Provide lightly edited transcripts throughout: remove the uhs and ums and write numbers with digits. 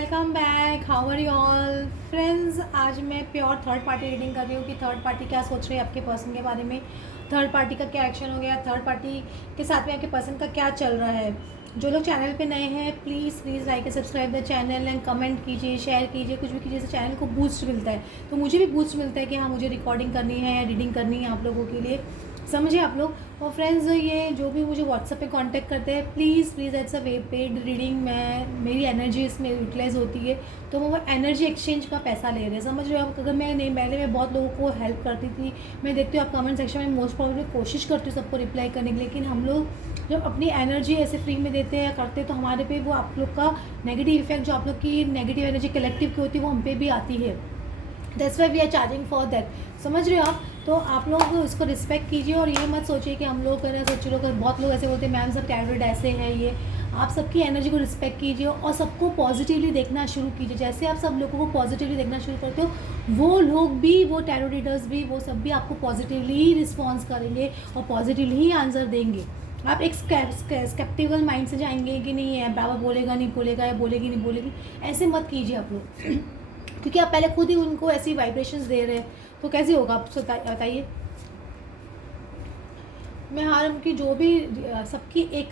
Welcome back. How are you all friends. आज मैं pure third party reading कर रही हूँ कि थर्ड पार्टी क्या सोच रही है आपके पर्सन के बारे में, थर्ड पार्टी का क्या एक्शन हो गया, थर्ड पार्टी के साथ में आपके पर्सन का क्या चल रहा है। जो लोग चैनल पे नए हैं please like and subscribe the channel and comment कीजिए, शेयर कीजिए, कुछ भी कीजिए। इससे चैनल को बूस्ट मिलता है, तो मुझे भी बूस्ट मिलता है कि हाँ मुझे रिकॉर्डिंग करनी है या रीडिंग करनी है आप लोगों के लिए। समझिए आप लोग। और फ्रेंड्स ये जो भी मुझे व्हाट्सएप पे कांटेक्ट करते हैं please it's a way paid reading. मैं मेरी एनर्जी इसमें यूटिलाइज होती है, तो वो एनर्जी एक्सचेंज का पैसा ले रहे हैं। समझ रहे हो आप। अगर मैं नहीं, पहले मैं बहुत लोगों को हेल्प करती थी। मैं देखती हूँ आप कमेंट सेक्शन में मोस्ट प्रॉब्लम कोशिश करती हूँ सबको रिप्लाई करने की, लेकिन हम लोग जब अपनी एनर्जी ऐसे फ्री में देते हैं या करते हैं तो हमारे पे वो आप लोग का नेगेटिव इफेक्ट, जो आप लोग की नेगेटिव एनर्जी कलेक्टिव की होती है वो हम पे भी आती है। That's why we are charging for that. समझ रहे हो आप। तो आप लोग उसको रिस्पेक्ट कीजिए और ये मत सोचिए कि हम लोग करें। सोचिए लोग, बहुत लोग ऐसे बोलते हैं मैम सब टैरोइड ऐसे है ये। आप सबकी एनर्जी को रिस्पेक्ट कीजिए और सबको पॉजिटिवली देखना शुरू कीजिए। जैसे आप सब लोगों को पॉजिटिवली देखना शुरू करते हो, वो लोग भी, वो टैरो रीडर्स भी, वो सब भी आपको पॉजिटिवली रिस्पॉन्स करेंगे और पॉजिटिवली ही आंसर देंगे। आप एक स्केप्टिकल माइंड से जाएंगे कि नहीं है बाबा बोलेगा नहीं बोलेगा या बोलेगी नहीं बोलेगी, ऐसे मत कीजिए आप लोग। क्योंकि आप पहले खुद ही उनको ऐसी वाइब्रेशंस दे रहे हैं, तो कैसे होगा आप बताइए। मैं हर उनकी जो भी सबकी एक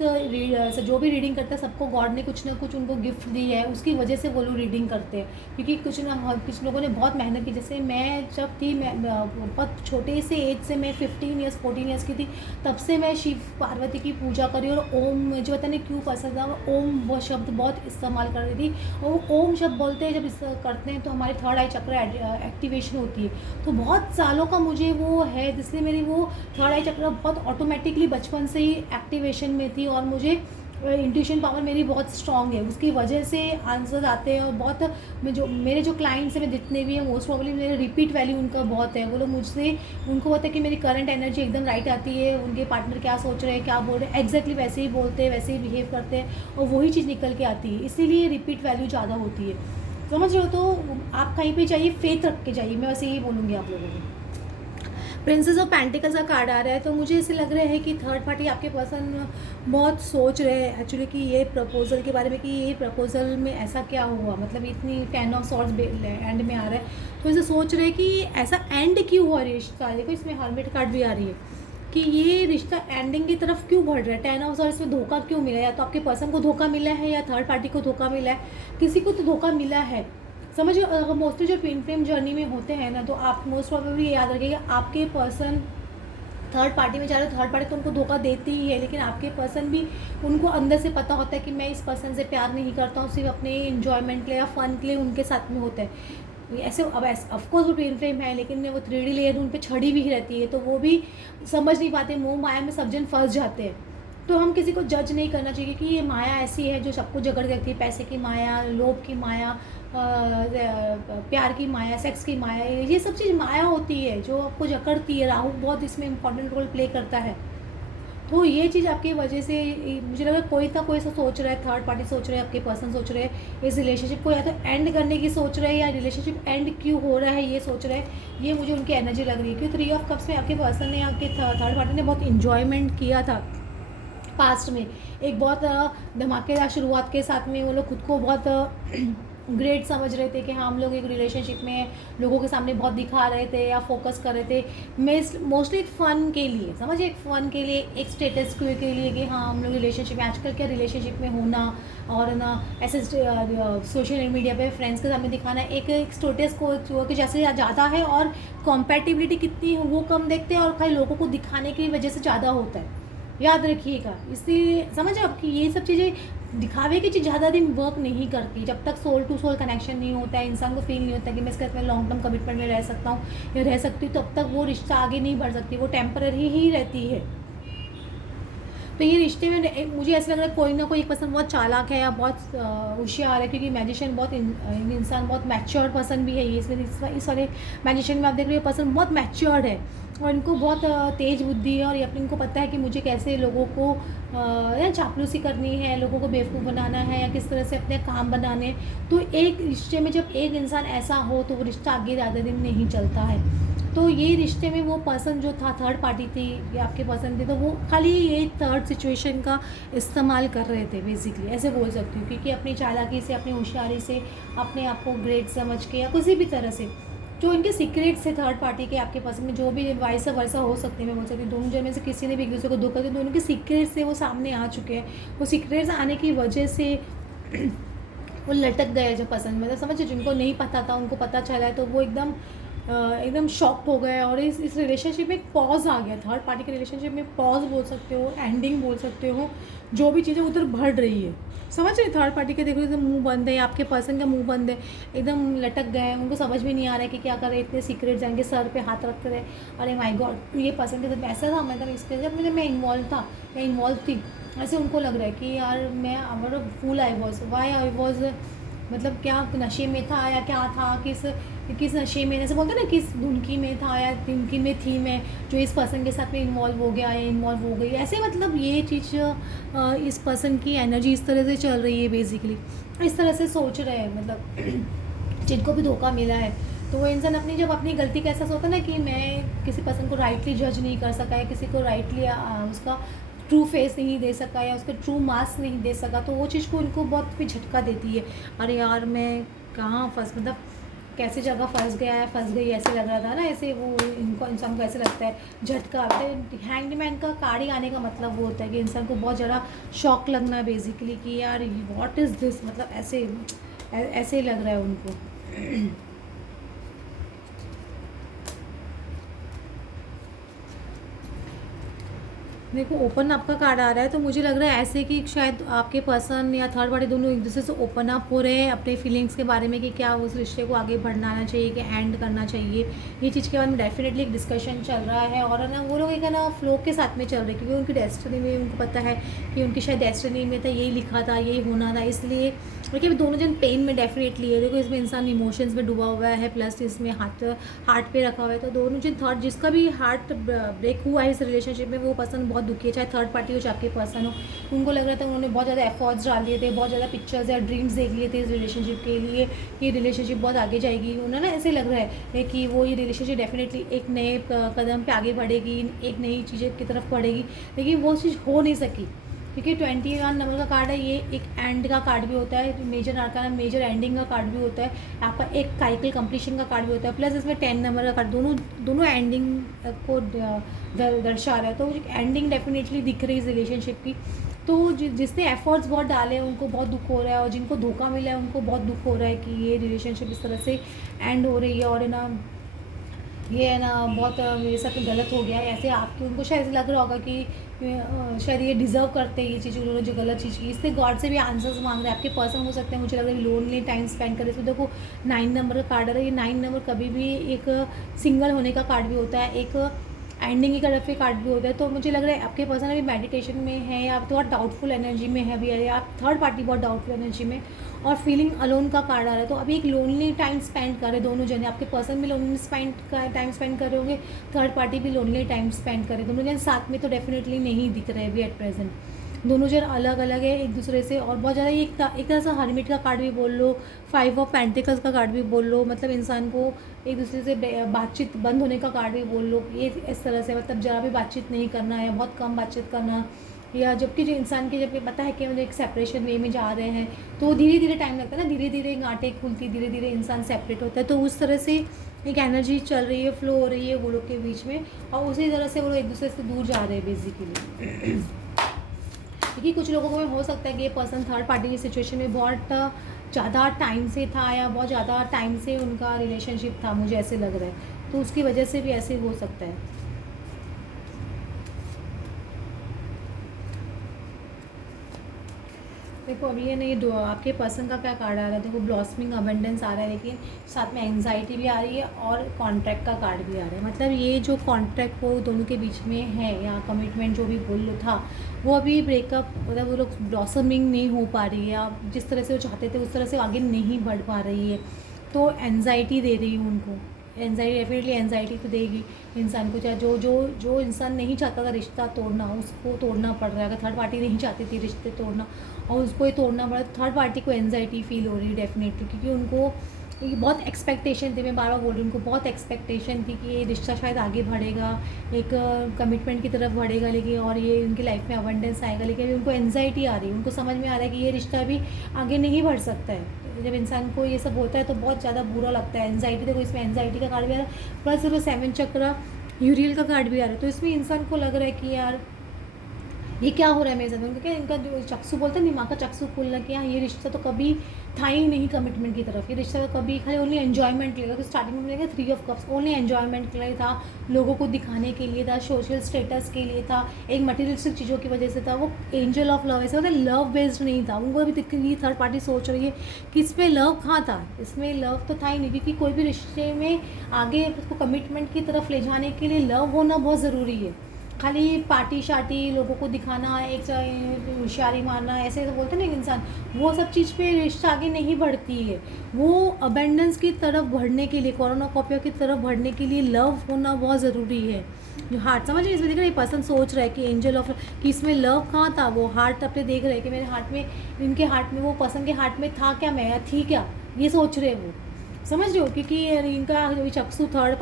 जो भी रीडिंग करता है सबको गॉड ने कुछ ना कुछ उनको गिफ्ट दी है, उसकी वजह से वो लोग रीडिंग करते हैं। क्योंकि कुछ लोगों ने बहुत मेहनत की। जैसे मैं जब थी, मैं बहुत छोटे से एज से, मैं 14 ईयर्स की थी, तब से मैं शिव पार्वती की पूजा करी। और ओम, मुझे पता नहीं क्यों पसंद था, ओम वो शब्द बहुत इस्तेमाल कर रही थी। और ओम शब्द बोलते हैं, जब इस करते हैं तो हमारे थर्ड आई चक्र एक्टिवेशन होती है। तो बहुत सालों का मुझे वो है, जिसलिए मेरी वो थर्ड आई चक्र बहुत ऑटोमेटिकली बचपन से ही एक्टिवेशन में थी। और मुझे इंट्यूशन पावर मेरी बहुत स्ट्रांग है, उसकी वजह से आंसर आते हैं। और बहुत मेरे जो क्लाइंट्स हैं, जितने भी हैं, मोस्ट प्रॉब्लली मेरे रिपीट वैल्यू उनका बहुत है। वो लोग मुझसे, उनको पता है कि मेरी करंट एनर्जी एकदम राइट आती है, उनके पार्टनर क्या सोच रहे हैं, क्या बोल रहे हैं, एग्जैक्टली वैसे ही बोलते हैं, वैसे ही बिहेव करते हैं और वही चीज़ निकल के आती है। इसीलिए रिपीट वैल्यू ज़्यादा होती है। समझ रहे हो। तो आप कहीं पर जाइए, फेथ रख के जाइए, मैं वैसे यही बोलूँगी आप लोगों को। प्रिंसेस ऑफ पेंटिकल्स का कार्ड आ रहा है, तो मुझे ऐसे लग रहा है कि थर्ड पार्टी आपके पर्सन बहुत सोच रहे हैं एक्चुअली कि ये प्रपोजल के बारे में, कि ये प्रपोजल में ऐसा क्या हुआ। मतलब इतनी 10 ऑफ सॉर्ड्स एंड में आ रहा है, तो इसे सोच रहे हैं कि ऐसा एंड क्यों हुआ रिश्ता। देखो इसमें हर्मिट कार्ड भी आ रही है कि ये रिश्ता एंडिंग की तरफ क्यों बढ़ रहा है। 10 ऑफ सॉर्ड्स में धोखा क्यों मिला, या तो आपके पर्सन को धोखा मिला है या थर्ड पार्टी को धोखा मिला है, किसी को तो धोखा मिला है। समझिए। मोस्टली जो ट्विन फ्लेम जर्नी में होते हैं ना, तो आप मोस्ट प्रॉब्लली ये याद रखिएगा, आपके पर्सन थर्ड पार्टी में जा रहे हो, थर्ड पार्टी तो उनको धोखा देती ही है, लेकिन आपके पर्सन भी, उनको अंदर से पता होता है कि मैं इस पर्सन से प्यार नहीं करता हूँ, सिर्फ अपने इंजॉयमेंट के लिए या फन के लिए उनके साथ में होता है ऐसे। अब ऑफकोर्स वो ट्विन फ्लेम है, लेकिन वो 3D लेयर उन पर छड़ी भी रहती है, तो वो भी समझ नहीं पाते, मोह माया में सब जन फंस जाते हैं। तो हम किसी को जज नहीं करना चाहिए कि ये माया ऐसी है जो सबको जकड़ के रखती है। पैसे की माया, लोभ की माया, प्यार की माया, सेक्स की माया, ये सब चीज़ माया होती है जो आपको जकड़ती है। राहु बहुत इसमें इंपॉर्टेंट रोल प्ले करता है। तो ये चीज़ आपकी वजह से, मुझे लगा कोई ना कोई ऐसा सोच रहा है, थर्ड पार्टी सोच रहे हैं, आपके पर्सन सोच रहे हैं इस रिलेशनशिप को या तो एंड करने की सोच रहे हैं, या रिलेशनशिप एंड क्यों हो रहा है ये सोच रहे हैं। ये मुझे उनकी एनर्जी लग रही है। क्योंकि 3 ऑफ कप्स में आपके पर्सन ने, आपके थर्ड पार्टी ने बहुत इंजॉयमेंट किया था पास्ट में। एक बहुत धमाकेदार शुरुआत के साथ में वो लोग खुद को बहुत ग्रेट समझ रहे थे कि हाँ हम लोग एक रिलेशनशिप में, लोगों के सामने बहुत दिखा रहे थे या फोकस कर रहे थे मोस्टली फ़न के लिए। समझिए, एक फ़न के लिए, एक स्टेटस के लिए कि हाँ हम लोग रिलेशनशिप में, आजकल क्या रिलेशनशिप में होना और ना ऐसे सोशल मीडिया पे फ्रेंड्स के सामने दिखाना एक स्टेटस को कि जैसे ज़्यादा है, और कॉम्पैटिबिलिटी कितनी है वो कम देखते हैं, और खाली लोगों को दिखाने की वजह से ज़्यादा होता है। याद रखिएगा। इसलिए समझ आपकी ये सब चीज़ें, दिखावे की चीज़ ज़्यादा दिन वर्क नहीं करती। जब तक सोल टू सोल कनेक्शन नहीं होता है, इंसान को फील नहीं होता कि मैं इसके साथ लॉन्ग टर्म कमिटमेंट में रह सकता हूँ या रह सकती हूँ, तब तक वो रिश्ता आगे नहीं बढ़ सकती, वो टेम्पररी ही रहती है। तो ये रिश्ते में मुझे ऐसा लग रहा है कोई ना कोई एक पर्सन बहुत चालाक है या बहुत होशियार है, क्योंकि मैजिशियन बहुत इंसान बहुत मैच्योर पर्सन भी है ये। इसलिए इस वाले मैजिशियन में आप देख रहे हो पर्सन बहुत मैच्योर्ड है और इनको बहुत तेज़ बुद्धि है, और ये अपने इनको पता है कि मुझे कैसे लोगों को या चापलूसी करनी है, लोगों को बेवकूफ़ बनाना है, या किस तरह से अपने काम बनाने हैं। तो एक रिश्ते में जब एक इंसान ऐसा हो तो वो रिश्ता आगे ज़्यादा दिन नहीं चलता है। तो ये रिश्ते में वो पर्सन जो था, थर्ड पार्टी थी या आपके पर्सन थे, तो वो खाली ये थर्ड सिचुएशन का इस्तेमाल कर रहे थे बेसिकली, ऐसे बोल सकती हूँ। क्योंकि अपनी चालाकी से, अपनी होशियारी से, अपने आप को ग्रेट समझ के या किसी भी तरह से, जो इनके सीक्रेट्स थे थर्ड पार्टी के आपके पास में, जो भी वाइस वर्सा हो सकते हैं, मैं बोल सकती हूँ दोनों जन में से किसी ने भी एक दूसरे को धोखा दिया, दोनों के सीक्रेट्स थे वो सामने आ चुके हैं। वो सीक्रेट्स आने की वजह से वो लटक गए जो पसंद, मतलब समझे, जिनको नहीं पता था उनको पता चला है, तो वो एकदम शॉक्ड हो गए। और इस रिलेशनशिप में एक पॉज आ गया, थर्ड पार्टी के रिलेशनशिप में पॉज बोल सकते हो, एंडिंग बोल सकते हो, जो भी चीज़ें उधर बढ़ रही है, समझ रहे। थर्ड पार्टी के देखो एकदम मुंह बंद है, आपके पर्सन का मुंह बंद है, एकदम लटक गए, उनको समझ में नहीं आ रहा है कि क्या कर रहे, इतने सीक्रेट जाएंगे, सर पे हाथ रखते रहे, अरे माय गॉड ये पर्सन के साथ ऐसा था, मतलब इसके जब मैं इन्वॉल्व था या इन्वॉल्व थी, ऐसे उनको लग रहा है कि यार मैं fool I was, why I was, मतलब क्या नशे में था या क्या था, किस नशे में, जैसे बोलते हैं ना, किस धुनकी में था या धुनकी में थी मैं, जो इस पर्सन के साथ में इन्वॉल्व हो गया या इन्वॉल्व हो गई, ऐसे मतलब ये चीज़ इस पर्सन की एनर्जी इस तरह से चल रही है बेसिकली, इस तरह से सोच रहे हैं, मतलब जिनको भी धोखा मिला है, तो वो इंसान जब अपनी गलती का एहसास होता है ना कि मैं किसी पर्सन को राइटली जज नहीं कर सका, या किसी को राइटली उसका ट्रू फेस नहीं दे सका या उसका ट्रू मास्क नहीं दे सका, तो वो चीज़ को इनको बहुत भी झटका देती है। अरे यार मैं कहाँ मतलब कैसी जगह फंस गई, ऐसे लग रहा था ना, ऐसे वो इनको इंसान को ऐसे लगता है झटका। हैंगमैन का कार्ड आने का मतलब वो होता है कि इंसान को बहुत ज़्यादा शॉक लगना बेसिकली, कि यार व्हाट इज़ दिस, मतलब ऐसे लग रहा है उनको। देखो ओपन अप का कार्ड आ रहा है, तो मुझे लग रहा है ऐसे कि शायद आपके पर्सन या थर्ड पार्टी दोनों एक दूसरे से ओपन अप हो रहे हैं अपने फीलिंग्स के बारे में, कि क्या उस रिश्ते को आगे बढ़ाना चाहिए कि एंड करना चाहिए, ये चीज़ के बारे में डेफिनेटली एक डिस्कशन चल रहा है। और ना वो लोग एक है ना फ्लो के साथ में चल रहे हैं, क्योंकि उनकी डेस्टिनी में उनको पता है कि उनकी शायद डेस्टिनी में था, यही लिखा था, यही होना था, इसलिए क्योंकि दोनों जन पेन में डेफिनेटली है। देखो इसमें इंसान इमोशंस में डूबा हुआ है, प्लस इसमें हार्ट पे रखा हुआ है, तो दोनों जन थर्ड जिसका भी हार्ट ब्रेक हुआ है इस रिलेशनशिप में, वो पर्सन बहुत दुखी है, चाहे थर्ड पार्टी हो चाहे आपके पर्सन हो। उनको लग रहा था उन्होंने बहुत ज़्यादा एफर्ट्स डाल दिए थे, बहुत ज़्यादा पिक्चर्स या ड्रीम्स देख लिए थे इस रिलेशनशिप के लिए, ये रिलेशनशिप बहुत आगे जाएगी, उन्हें ना ऐसे लग रहा है कि वो ये रिलेशनशिप डेफिनेटली एक नए कदम पे आगे बढ़ेगी, एक नई चीज़ें की तरफ बढ़ेगी, लेकिन वो चीज़ हो नहीं सकी। क्योंकि 21 नंबर का कार्ड है, ये एक एंड का कार्ड भी होता है, मेजर आर्काना मेजर एंडिंग का कार्ड भी होता है, आपका एक साइकिल कंप्लीशन का कार्ड भी होता है, प्लस इसमें 10 नंबर का कार्ड, दोनों एंडिंग को दर्शा रहा है। तो एक एंडिंग डेफिनेटली दिख रही है इस रिलेशनशिप की। तो जिसने एफर्ट्स बहुत डाले हैं उनको बहुत दुख हो रहा है, और जिनको धोखा मिला है उनको बहुत दुख हो रहा है कि ये रिलेशनशिप इस तरह से एंड हो रही है, और है ना ये है ना बहुत मेरे साथ गलत हो गया है, ऐसे आपको उनको शायद लग रहा होगा कि शायद ये डिज़र्व करते हैं ये चीज़, उन्होंने जो गलत चीज़ की, इसलिए गॉड से भी आंसर्स मांग रहे हैं। आपके पर्सन हो सकते हैं, मुझे लग रहा है लोनली टाइम स्पेंड करें। इसमें देखो 9 नंबर का कार्ड आ रहा है, ये 9 नंबर कभी भी एक सिंगल होने का कार्ड भी होता है, एक एंडिंग की तरफ कार्ड भी होता है। तो मुझे लग रहा है आपके पर्सन अभी मेडिटेशन में है, या बहुत डाउटफुल एनर्जी में है अभी, या आप थर्ड पार्टी बहुत डाउटफुल एनर्जी में, और फीलिंग अलोन का कार्ड आ रहा है। तो अभी एक लोनली टाइम स्पेंड कर रहे दोनों जने, आपके पर्सन भी लोनली टाइम स्पेंड कर रहे होंगे, थर्ड पार्टी भी लोनली टाइम स्पेंड करे, दोनों जन साथ में तो डेफिनेटली नहीं दिख रहे अभी एट प्रेजेंट, दोनों जन अलग अलग है एक दूसरे से। और बहुत ज़्यादा ये एक तरह से हर्मिट का कार्ड भी बोल लो, 5 ऑफ पेंटिकल्स का कार्ड भी बोल लो, मतलब इंसान को एक दूसरे से बातचीत बंद होने का कार्ड भी बोल लो, ये इस तरह से, मतलब ज़रा भी बातचीत नहीं करना है, बहुत कम बातचीत करना, या जबकि जो इंसान के जब ये पता है कि मुझे एक सेपरेशन वे में जा रहे हैं, तो धीरे धीरे टाइम लगता है ना, धीरे धीरे गांठें खुलती, धीरे धीरे इंसान सेपरेट होता है, तो उस तरह से एक एनर्जी चल रही है, फ्लो हो रही है वो लोग के बीच में, और उसी तरह से वो लोग एक दूसरे से दूर जा रहे हैं बेसिकली। क्योंकि कुछ लोगों को हो सकता है कि ये पर्सन थर्ड पार्टी की सिचुएशन में बहुत ज़्यादा टाइम से था, या बहुत ज़्यादा टाइम से उनका रिलेशनशिप था, मुझे ऐसे लग रहा है, तो उसकी वजह से भी ऐसे हो सकता है। देखो अभी ये नहीं, आपके पर्सन का क्या कार्ड आ रहा है, देखो ब्लॉसमिंग अबेंडेंस आ रहा है, लेकिन साथ में एंजाइटी भी आ रही है, और कॉन्ट्रैक्ट का कार्ड भी आ रहा है। मतलब ये जो कॉन्ट्रैक्ट वो दोनों के बीच में है, या कमिटमेंट जो भी बोल लो था, वो अभी ब्रेकअप, मतलब वो लोग ब्लॉसमिंग नहीं हो पा रही है, आप जिस तरह से वो चाहते थे उस तरह से आगे नहीं बढ़ पा रही है, तो एनजाइटी दे रही हूँ उनको। एनजाइटी डेफिनेटली एनजाइटी तो देगी इंसान को, चाहे जो इंसान नहीं चाहता था रिश्ता तोड़ना, उसको तोड़ना पड़ रहा है। अगर थर्ड पार्टी नहीं चाहती थी रिश्ते तोड़ना और उसको ही तोड़ना पड़ा, तो थर्ड पार्टी को एनजाइटी फील हो रही है डेफिनेटली, क्योंकि उनको क्योंकि बहुत एक्सपेक्टेशन थी, मैं बार बार बोल रही हूँ, उनको बहुत एक्सपेक्टेशन थी कि ये रिश्ता शायद आगे बढ़ेगा, एक कमिटमेंट की तरफ बढ़ेगा, लेकिन और ये उनकी लाइफ में अबंडेंस आएगा, लेकिन अभी उनको एनजाइटी आ रही है, उनको समझ में आ रहा है कि ये रिश्ता भी आगे नहीं बढ़ सकता है। जब इंसान को ये सब होता है तो बहुत ज़्यादा बुरा लगता है। एनजाइटी, देखो इसमें एनजाइटी का कार्ड भी आ रहा है, प्लस सिर्फ 7 चक्र यूरियल का कार्ड भी आ रहा है, तो इसमें इंसान को लग रहा है कि यार ये क्या हो रहा है मेरे साथ। उनका क्या, इनका जो चक्षु बोलते हैं, दिमाग का चक्षु खुलना कि हाँ ये रिश्ता तो कभी था ही नहीं कमिटमेंट की तरफ, ये रिश्ता तो कभी खाली ओनली एन्जॉयमेंट के लिए था। तो स्टार्टिंग में मिलेगा 3 ऑफ कप्स, ओनली एन्जॉयमेंट के लिए था, लोगों को दिखाने के लिए था, सोशल स्टेटस के लिए था, एक मटेरियलिस्टिक चीज़ों की वजह से था। वो एंजल ऑफ लव ऐसे मतलब लव बेस्ड नहीं था। उनको अभी तक ये थर्ड पार्टी सोच रही है कि इसमें लव कहाँ था, इसमें लव तो था ही नहीं, क्योंकि कोई भी रिश्ते में आगे उसको कमिटमेंट की तरफ ले जाने के लिए लव होना बहुत ज़रूरी है। खाली पार्टी शार्टी, लोगों को दिखाना, एक होशियारी मारना, ऐसे तो बोलते हैं ना एक इंसान, वो सब चीज़ पे रिश्ता आगे नहीं बढ़ती है। वो अबेंडेंस की तरफ बढ़ने के लिए, कॉर्नोकॉपिया की तरफ बढ़ने के लिए लव होना बहुत ज़रूरी है। जो हार्ट, समझिए इसमें देख रहे हैं, पर्सन सोच रहा है कि एंजल ऑफ, कि इसमें लव कहाँ था। वो हार्ट अपने देख रहे हैं कि मेरे हार्ट में, इनके हार्ट में, वो पर्सन के हार्ट में था क्या, मैं या थी क्या, ये सोच रहे हैं वो। समझ रहे हो, क्योंकि इनका चक्षु थर्ड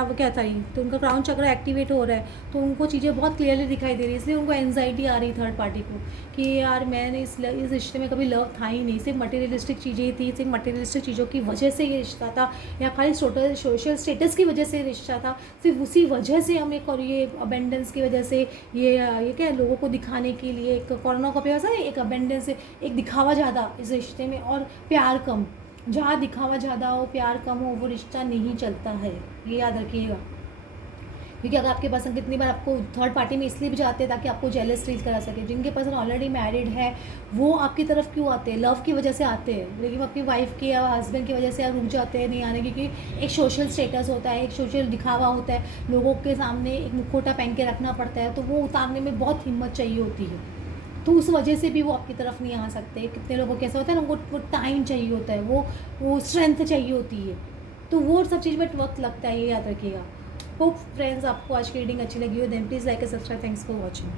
वो क्या था, तो उनका क्राउन चक्र एक्टिवेट हो रहा है, तो उनको चीज़ें बहुत क्लियरली दिखाई दे रही है, इसलिए उनको एंजाइटी आ रही थर्ड पार्टी को कि यार मैंने इस रिश्ते में कभी लव था ही नहीं, सिर्फ मटेरियलिस्टिक चीज़ें थी, सिर्फ मटेरियलिस्टिक चीज़ों की वजह से ये रिश्ता था, या खाली सोशल स्टेटस की वजह से रिश्ता था, सिर्फ उसी वजह से हम एक, और ये अबेंडेंस की वजह से ये क्या है, लोगों को दिखाने के लिए एक कॉर्नर का प्यार, एक अबेंडेंस, एक दिखावा ज़्यादा इस रिश्ते में, और प्यार कम। जहाँ दिखावा ज़्यादा हो, प्यार कम हो, वो रिश्ता नहीं चलता है, ये याद रखिएगा। क्योंकि अगर आपके पर्सन कितनी बार आपको थर्ड पार्टी में इसलिए भी जाते हैं ताकि आपको जेलस फील करा सके। जिनके पर्सन ऑलरेडी मैरिड है वो आपकी तरफ क्यों आते हैं, लव की वजह से आते हैं, लेकिन वो अपनी वाइफ की या हस्बैंड की वजह से रुक जाते हैं नहीं आने, क्योंकि एक सोशल स्टेटस होता है, एक सोशल दिखावा होता है, लोगों के सामने एक मुखौटा पहन के रखना पड़ता है, तो वो उतारने में बहुत हिम्मत चाहिए होती है, तो उस वजह से भी वो आपकी तरफ नहीं आ सकते। कितने लोगों को ऐसा होता है ना, वो टाइम चाहिए होता है, वो स्ट्रेंथ चाहिए होती है, तो वो सब चीज़ में वक्त लगता है, ये याद रखिएगा। होप फ्रेंड्स आपको आज की रीडिंग अच्छी लगी हो, then please like and subscribe. Thanks for watching.